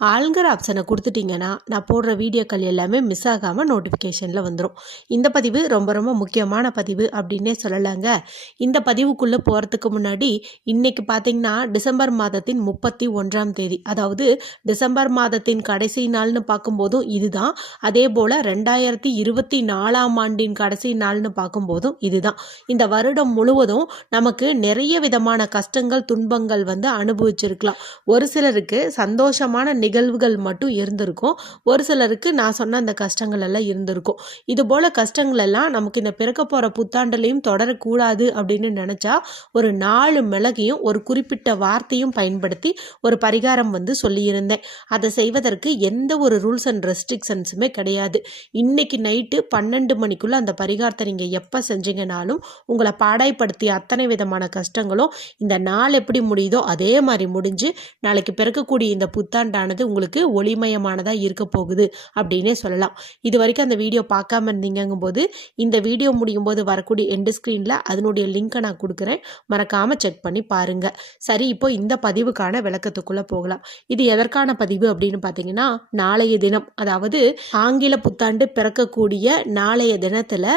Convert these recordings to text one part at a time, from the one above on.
ஆளுங்கிற ஆப்ஷனை கொடுத்துட்டிங்கன்னா நான் போடுற வீடியோக்கள் எல்லாமே மிஸ் ஆகாமல் நோட்டிஃபிகேஷனில் வந்துடும் இந்த பதிவு ரொம்ப ரொம்ப முக்கியமான பதிவு அப்படின்னே சொல்லலாங்க. இந்த பதிவுக்குள்ளே போகிறதுக்கு முன்னாடி இன்றைக்கி பார்த்தீங்கன்னா டிசம்பர் மாதத்தின் முப்பத்தி ஒன்றாம் தேதி அதாவது டிசம்பர் மாதத்தின் கடைசி நாள்னு பார்க்கும்போதும் இதுதான். அதே போல் ரெண்டாயிரத்தி இருபத்தி நாலாம் ஆண்டின் கடைசி நாள்னு பார்க்கும்போதும் இதுதான். இந்த வருடம் முழுவதும் நமக்கு நிறைய விதமான கஷ்டங்கள் துன்பங்கள் வந்து அனுபவிச்சிருக்கலாம். ஒரு சிலருக்கு சந்தோஷமான நிகழ்வுகள் மட்டும் இருந்திருக்கும். ஒரு சிலருக்கு நான் சொன்ன அந்த கஷ்டங்கள் எல்லாம் இருந்திருக்கும். இது போல் கஷ்டங்கள் எல்லாம் நமக்கு இந்த பிறக்க போகிற புத்தாண்டுலையும் தொடரக்கூடாது அப்படின்னு நினச்சா ஒரு நாலு மிளகையும் ஒரு குறிப்பிட்ட வார்த்தையும் பயன்படுத்தி ஒரு பரிகாரம் வந்து சொல்லியிருந்தேன். அதை செய்வதற்கு எந்த ஒரு ரூல்ஸ் அண்ட் ரெஸ்ட்ரிக்ஷன்ஸுமே கிடையாது. இன்னைக்கு நைட்டு பன்னெண்டு மணிக்குள்ளே அந்த பரிகாரத்தை நீங்கள் எப்போ செஞ்சீங்கனாலும் உங்களை பாடாய்ப்படுத்திய அத்தனை விதமான கஷ்டங்களும் இந்த நாள் எப்படி முடியுதோ அதே மாதிரி முடிஞ்சு நாளைக்கு பிறக்கக்கூடிய இந்த புத்தாண்டானது உங்களுக்கு ஒளிமயமானதாக இருக்க போகுது அப்படின்னே சொல்லலாம். இது வரைக்கும் அந்த வீடியோ பார்க்காம இருந்தீங்கங்கும் போது இந்த வீடியோ முடியும் போது வரக்கூடிய எண்டு ஸ்க்ரீனில் அதனுடைய லிங்க்கை நான் கொடுக்குறேன். மறக்காமல் செக் பண்ணி பாருங்கள் சரி இப்போ இந்த பதிவுக்கான விளக்கத்துக்குள்ளே போகலாம். இது எதற்கான பதிவு அப்படின்னு பார்த்தீங்கன்னா நாளைய தினம். அதாவது ஆங்கில புத்தாண்டு பிறக்கக்கூடிய நாளைய தினத்தில்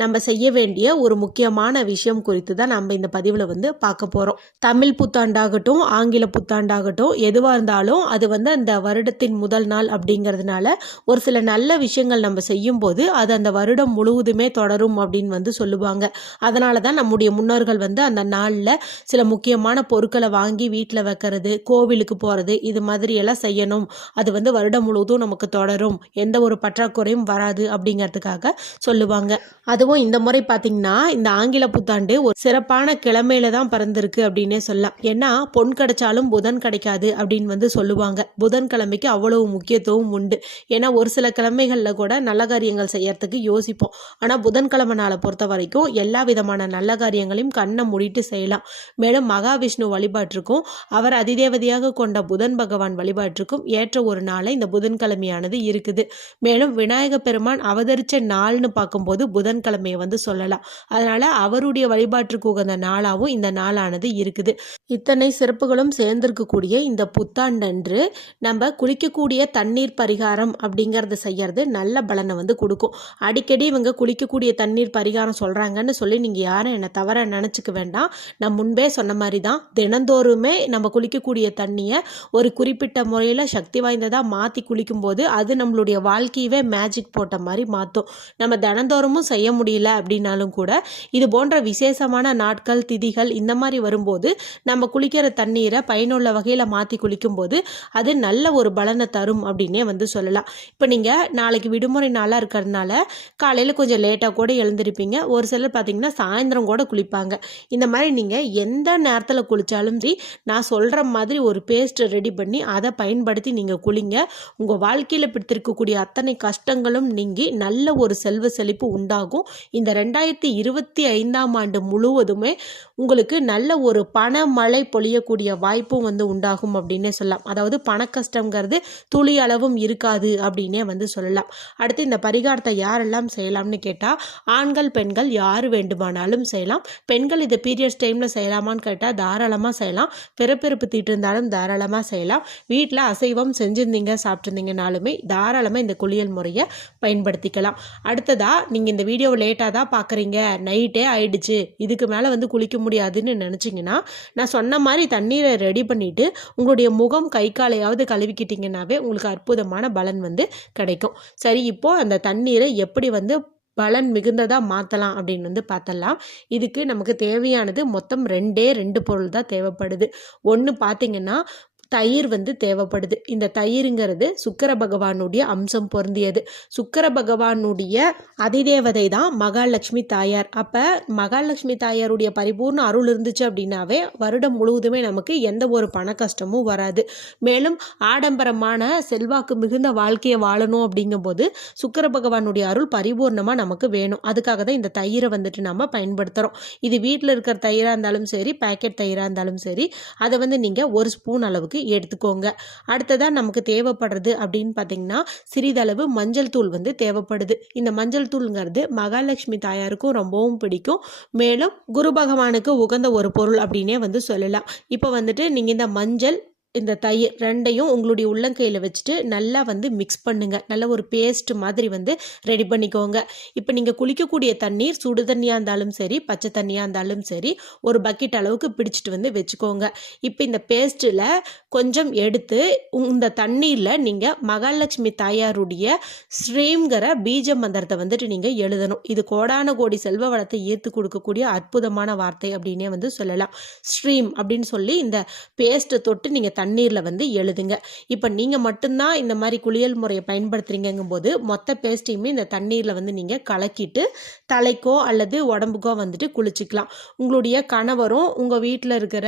நம்ம செய்ய வேண்டிய ஒரு முக்கியமான விஷயம் குறித்து தான் நம்ம இந்த பதிவில் வந்து பார்க்க போகிறோம் தமிழ் புத்தாண்டாகட்டும் ஆங்கில புத்தாண்டாகட்டும் எதுவாக இருந்தாலும் அது வந்து அந்த வருடத்தின் முதல் நாள் அப்படிங்கிறதுனால ஒரு சில நல்ல விஷயங்கள் நம்ம செய்யும்போது அது அந்த வருடம் முழுவதுமே தொடரும் அப்படின்னு வந்து சொல்லுவாங்க. அதனால தான் நம்முடைய முன்னோர்கள் வந்து அந்த நாளில் சில முக்கியமான பொருட்களை வாங்கி வீட்டில் வைக்கிறது கோவிலுக்கு போகிறது இது மாதிரி எல்லாம் செய்யணும். அது வந்து வருடம் முழுவதும் நமக்கு தொடரும். எந்த ஒரு பற்றாக்குறையும் வராது அப்படிங்கிறதுக்காக சொல்லுவாங்க. அதுவும் இந்த முறை பார்த்தீங்கன்னா இந்த ஆங்கில புத்தாண்டு ஒரு சிறப்பான கிழமையில தான் பிறந்திருக்கு அப்படின்னே சொல்லலாம். ஏன்னா பொன் கிடைச்சாலும் புதன் கிடைக்காது அப்படின்னு வந்து சொல்லுவாங்க. புதன் கிழமைக்கு அவ்வளவு முக்கியத்துவம் உண்டு. ஏன்னா ஒரு சில கிழமைகளில் கூட நல்ல காரியங்கள் செய்யறதுக்கு யோசிப்போம். ஆனால் புதன்கிழமை நாளை பொறுத்த வரைக்கும் எல்லா விதமான நல்ல காரியங்களையும் கண்ணை மூடிட்டு செய்யலாம். மேலும் மகாவிஷ்ணு வழிபாட்டிற்கும் அவர் அதிதேவதையாக கொண்ட புதன் பகவான் வழிபாட்டிற்கும் ஏற்ற ஒரு நாளை இந்த புதன்கிழமையானது இருக்குது. மேலும் விநாயக பெருமான் அவதரித்த நாள்னு பார்க்கும்போது புதன்கிழமையை வந்து சொல்லலாம். அதனால அவருடைய வழிபாட்டுக்கு உகந்த நாளாகவும் இந்த நாளானது இருக்குது. இத்தனை சிறப்புகளும் சேர்ந்திருக்கக்கூடிய இந்த புத்தாண்டன்று நம்ம குளிக்கக்கூடிய தண்ணீர் பரிகாரம் அப்படிங்கிறத செய்யறது நல்ல பலனை வந்து கொடுக்கும். அடிக்கடி இவங்க குளிக்கக்கூடிய தண்ணீர் பரிகாரம் சொல்கிறாங்கன்னு சொல்லி நீங்கள் யாரும் என்னை தவற நினச்சிக்க வேண்டாம். நான் முன்பே சொன்ன மாதிரி தான் தினந்தோறுமே நம்ம குளிக்கக்கூடிய தண்ணியை ஒரு குறிப்பிட்ட முறையில் சக்தி வாய்ந்ததாக மாற்றி குளிக்கும்போது அது நம்மளுடைய வாழ்க்கையவே மேஜிக் போட்ட மாதிரி மாற்றும் நம்ம தினந்தோறும் செய்ய முடியல அப்படின்னாலும் கூட இது போன்ற விசேஷமான நாட்கள் திதிகள் இந்த மாதிரி வரும்போது நம்ம குளிக்கிற தண்ணீரை பயனுள்ள வகையில் மாற்றி குளிக்கும்போது அது நல்ல ஒரு பலனை தரும் அப்படின்னே வந்து சொல்லலாம். இப்போ நீங்கள் நாளைக்கு விடுமுறை நாளாக இருக்கிறதுனால காலையில் கொஞ்சம் லேட்டாக கூட எழுந்திருப்பீங்க. ஒரு சிலர் பார்த்தீங்கன்னா சாயந்தரம் கூட குளிப்பாங்க. இந்த மாதிரி நீங்கள் எந்த நேரத்தில் குளித்தாலும் சரி நான் சொல்கிற மாதிரி ஒரு பேஸ்ட் ரெடி பண்ணி அதை பயன்படுத்தி நீங்கள் குளிங்க. உங்கள் வாழ்க்கையில் பிடித்திருக்கக்கூடிய அத்தனை கஷ்டங்களும் நீங்கி நல்ல ஒரு செல்வ செழிப்பு உண்டாகும். இந்த ரெண்டாயிரத்தி இருபத்தி ஐந்தாம் ஆண்டு முழுவதுமே உங்களுக்கு நல்ல ஒரு பண மழை பொழியக்கூடிய வாய்ப்பும் வந்து உண்டாகும் அப்படின்னே சொல்லலாம். அதாவது பண கஷ்டங்கிறது துளி அளவும் இருக்காது அப்படின்னே வந்து சொல்லலாம். அடுத்து இந்த பரிகாரத்தை யாரெல்லாம் செய்யலாம்னு கேட்டால் ஆண்கள் பெண்கள் யார் வேண்டுமானாலும் செய்யலாம். பெண்கள் இதை பீரியட்ஸ் டைமில் செய்யலாமான்னு கேட்டால் தாராளமாக செய்யலாம். பிறப்பிறப்பு தீட்டு இருந்தாலும் தாராளமாக செய்யலாம். வீட்டில் அசைவம் செஞ்சுருந்தீங்க சாப்பிட்ருந்தீங்கனாலுமே தாராளமாக இந்த குளியல் முறையை பயன்படுத்திக்கலாம். அடுத்ததாக நீங்கள் இந்த வீடியோவில் லேட்டாக தான் பார்க்குறீங்க நைட்டே ஆயிடுச்சு. இதுக்கு மேலே வந்து குளிக்க முடியாதுன்னு நினச்சிங்கன்னா நான் சொன்ன மாதிரி தண்ணீரை ரெடி பண்ணிவிட்டு உங்களுடைய முகம் கை காலையாவது கழுவிக்கிட்டிங்கனாவே உங்களுக்கு அற்புதமான பலன் வந்து கிடைக்கும். சரி இப்போது அந்த தண்ணீரை எப்படி வந்து பலன் மிகுந்ததாக மாற்றலாம் அப்படின்னு வந்து பார்த்தலாம். இதுக்கு நமக்கு தேவையானது மொத்தம் ரெண்டே ரெண்டு பொருள் தான் தேவைப்படுது. ஒன்று பார்த்திங்கன்னா தயிர் வந்து தேவைப்படுது. இந்த தயிருங்கிறது சுக்கர பகவானுடைய அம்சம் பொருந்தியது. சுக்கர பகவானுடைய அதிதேவதை தான் மகாலட்சுமி தாயார். அப்போ மகாலட்சுமி தாயாருடைய பரிபூர்ண அருள் இருந்துச்சு அப்படின்னாவே வருடம் முழுவதுமே நமக்கு எந்த ஒரு பண கஷ்டமும் வராது. மேலும் ஆடம்பரமான செல்வாக்கு மிகுந்த வாழ்க்கையை வாழணும் அப்படிங்கும்போது சுக்கர பகவானுடைய அருள் பரிபூர்ணமாக நமக்கு வேணும். அதுக்காக தான் இந்த தயிரை வந்துட்டு நம்ம பயன்படுத்துகிறோம் இது வீட்டில் இருக்கிற தயிராக இருந்தாலும் சரி பேக்கெட் தயிராக இருந்தாலும் சரி அதை வந்து நீங்கள் ஒரு ஸ்பூன் அளவுக்கு எடுத்துக்கோங்க. அடுத்ததாக நமக்கு தேவைப்படுறது அப்படின்னு பார்த்தீங்கன்னா சிறிதளவு மஞ்சள் தூள் வந்து தேவைப்படுது. இந்த மஞ்சள் தூள்ங்கிறது மகாலட்சுமி தாயாருக்கும் ரொம்பவும் பிடிக்கும். மேலும் குரு பகவானுக்கு உகந்த ஒரு பொருள் அப்படின்னே வந்து சொல்லலாம். இப்போ வந்துட்டு நீங்கள் இந்த மஞ்சள் இந்த தயிர் ரெண்டையும் உங்களுடைய உள்ளங்கையில் வச்சுட்டு நல்லா வந்து மிக்ஸ் பண்ணுங்கள் நல்ல ஒரு பேஸ்ட் மாதிரி வந்து ரெடி பண்ணிக்கோங்க. இப்போ நீங்கள் குளிக்கக்கூடிய தண்ணீர் சுடு தண்ணியாக இருந்தாலும் சரி பச்சை தண்ணியாக இருந்தாலும் சரி ஒரு பக்கெட் அளவுக்கு பிடிச்சிட்டு வந்து வச்சுக்கோங்க. இப்போ இந்த பேஸ்ட்டில் கொஞ்சம் எடுத்து இந்த தண்ணீரில் நீங்கள் மகாலட்சுமி தாயாருடைய ஸ்ரீங்கிற பீஜ மந்திரத்தை வந்துட்டு நீங்கள் எழுதணும். இது கோடான கோடி செல்வ வளத்தை ஈர்த்து கொடுக்கக்கூடிய அற்புதமான வார்த்தை அப்படின்னே வந்து சொல்லலாம். ஸ்ட்ரீம் அப்படின்னு சொல்லி இந்த பேஸ்ட்டை தொட்டு நீங்கள் தண்ணீரில் வந்து எழுதுங்க. இப்போ நீங்கள் மட்டும்தான் இந்த மாதிரி குளியல் முறையை பயன்படுத்துகிறீங்கும் போது மொத்த பேஸ்ட்டையுமே இந்த தண்ணீரில் வந்து நீங்கள் கலக்கிட்டு தலைக்கோ அல்லது உடம்புக்கோ வந்துட்டு குளிச்சிக்கலாம். உங்களுடைய கணவரும் உங்கள் வீட்டில் இருக்கிற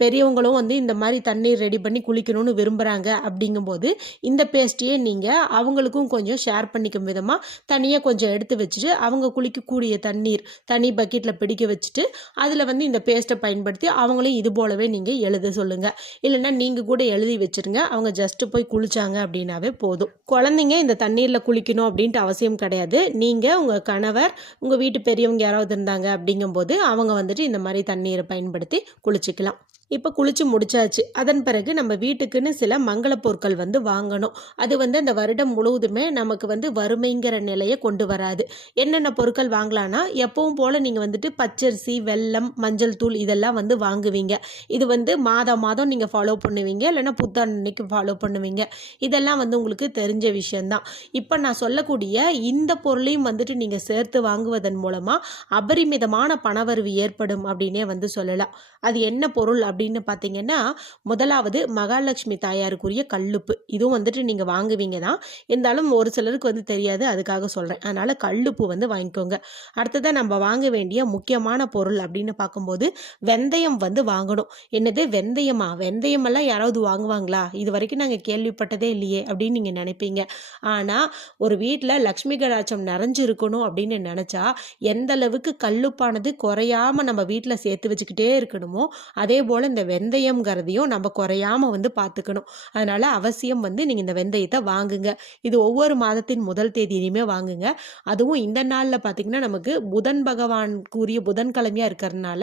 பெரியவங்களும் வந்து இந்த மாதிரி தண்ணீர் ரெடி பண்ணி குளிக்கணும்னு விரும்புகிறாங்க அப்படிங்கும்போது இந்த பேஸ்ட்டையே நீங்கள் அவங்களுக்கும் கொஞ்சம் ஷேர் பண்ணிக்கும் விதமாக தனியாக கொஞ்சம் எடுத்து வச்சுட்டு அவங்க குளிக்கக்கூடிய தண்ணீர் தனி பக்கெட்டில் பிடிக்க வச்சுட்டு அதில் வந்து இந்த பேஸ்ட்டை பயன்படுத்தி அவங்களையும் இது போலவே நீங்கள் எழுத சொல்லுங்கள் இல்லைன்னா நீங்கள் கூட எழுதி வச்சுருங்க. அவங்க ஜஸ்ட்டு போய் குளிச்சாங்க அப்படின்னாவே போதும். குழந்தைங்க இந்த தண்ணீரில் குளிக்கணும் அப்படின்ட்டு அவசியம் கிடையாது. நீங்கள் உங்கள் கணவர் உங்கள் வீட்டு பெரியவங்க யாராவது இருந்தாங்க அப்படிங்கும்போது அவங்க வந்துட்டு இந்த மாதிரி தண்ணீரை பயன்படுத்தி குளிச்சுக்கலாம். இப்போ குளிச்சு முடிச்சாச்சு. அதன் பிறகு நம்ம வீட்டுக்குன்னு சில மங்கள பொருட்கள் வந்து வாங்கணும். அது வந்து அந்த வருடம் முழுவதுமே நமக்கு வந்து வறுமைங்கிற நிலையை கொண்டு வராது. என்னென்ன பொருட்கள் வாங்கலான்னா எப்பவும் போல் நீங்கள் வந்துட்டு பச்சரிசி வெல்லம் மஞ்சள் தூள் இதெல்லாம் வந்து வாங்குவீங்க. இது வந்து மாதம் மாதம் நீங்கள் ஃபாலோ பண்ணுவீங்க. இல்லைன்னா புத்தாண்டன்னைக்கு ஃபாலோ பண்ணுவீங்க. இதெல்லாம் வந்து உங்களுக்கு தெரிஞ்ச விஷயந்தான் இப்போ நான் சொல்லக்கூடிய இந்த பொருளையும் வந்துட்டு நீங்கள் சேர்த்து வாங்குவதன் மூலமாக அபரிமிதமான பணவரவு ஏற்படும் அப்படின்னே வந்து சொல்லலாம். அது என்ன பொருள் அப்படின்னு பார்த்தீங்கன்னா முதலாவது மகாலட்சுமி தாயாருக்குரிய கல்லுப்பு. இதுவும் வந்துட்டு நீங்கள் வாங்குவீங்க தான். இருந்தாலும் ஒரு சிலருக்கு வந்து தெரியாது அதுக்காக சொல்கிறேன் அதனால் கல்லுப்பு வந்து வாங்கிக்கோங்க. அடுத்ததாக நம்ம வாங்க வேண்டிய முக்கியமான பொருள் அப்படின்னு பார்க்கும்போது வெந்தயம் வந்து வாங்கணும். என்னது? வெந்தயமா? வெந்தயமெல்லாம் யாராவது வாங்குவாங்களா? இது வரைக்கும் நாங்கள் கேள்விப்பட்டதே இல்லையே அப்படின்னு நீங்கள் நினைப்பீங்க. ஆனால் ஒரு வீட்டில் லக்ஷ்மி கடாட்சம் நிறைஞ்சிருக்கணும் அப்படின்னு நினச்சா எந்த அளவுக்கு கல்லுப்பானது குறையாம நம்ம வீட்டில் சேர்த்து வச்சுக்கிட்டே இருக்கணுமோ அதே போல் இந்த வெந்தயம்ங்கிறதையும் நம்ம குறையாம வந்து பார்த்துக்கணும் அதனால் அவசியம் வந்து நீங்கள் இந்த வெந்தயத்தை வாங்குங்க. இது ஒவ்வொரு மாதத்தின் முதல் தேதியிலையுமே வாங்குங்க. அதுவும் இந்த நாளில் பார்த்தீங்கன்னா நமக்கு புதன் பகவானுக்குரிய புதன்கிழமையாக இருக்கிறதுனால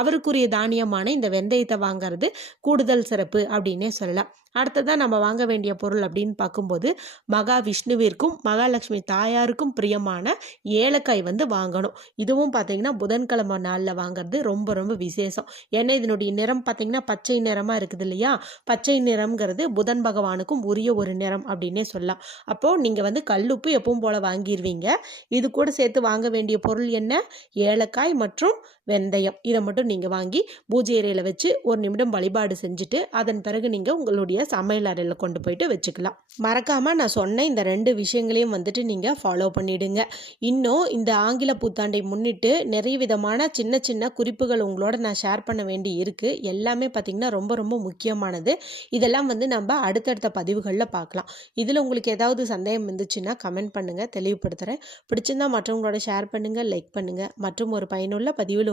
அவருக்குரிய தானியமான இந்த வெந்தயத்தை வாங்குறது கூடுதல் சிறப்பு அப்படின்னே சொல்லலாம். அடுத்ததாக நம்ம வாங்க வேண்டிய பொருள் அப்படின்னு பார்க்கும்போது மகா விஷ்ணுவிற்கும் மகாலட்சுமி தாயாருக்கும் பிரியமான ஏலக்காய் வந்து வாங்கணும். இதுவும் பார்த்தீங்கன்னா புதன்கிழமை நாளில் வாங்குறது ரொம்ப ரொம்ப விசேஷம். ஏன்னா இதனுடைய நிறம் பார்த்தீங்கன்னா பச்சை நிறமாக இருக்குது இல்லையா? பச்சை நிறம்ங்கிறது புதன் பகவானுக்கும் உரிய ஒரு நிறம் அப்படின்னே சொல்லலாம். அப்போது நீங்கள் வந்து கல்லுப்பு எப்பவும் போல் வாங்கிடுவீங்க இது கூட சேர்த்து வாங்க வேண்டிய பொருள் என்ன? ஏலக்காய் மற்றும் வெந்தயம். இதை மட்டும் நீங்கள் வாங்கி பூஜை அறையில் வச்சு ஒரு நிமிடம் வழிபாடு செஞ்சுட்டு அதன் பிறகு நீங்கள் உங்களுடைய சமையல் அறையில் கொண்டு போயிட்டு வச்சுக்கலாம். மறக்காமல் நான் சொன்ன இந்த ரெண்டு விஷயங்களையும் வந்துட்டு நீங்கள் ஃபாலோ பண்ணிடுங்க. இன்னும் இந்த ஆங்கில புத்தாண்டை முன்னிட்டு நிறைய விதமான சின்ன சின்ன குறிப்புகள் உங்களோட நான் ஷேர் பண்ண வேண்டி இருக்குது எல்லாமே பார்த்திங்கன்னா ரொம்ப ரொம்ப முக்கியமானது. இதெல்லாம் வந்து நம்ம அடுத்தடுத்த பதிவுகளில் பார்க்கலாம் இதில் உங்களுக்கு ஏதாவது சந்தேகம் இருந்துச்சுன்னா கமெண்ட் பண்ணுங்கள் தெளிவுபடுத்துகிறேன் பிடிச்சிருந்தா மற்றவங்களோட ஷேர் பண்ணுங்கள் லைக் பண்ணுங்கள் மற்றும் ஒரு பயனுள்ள பதிவில்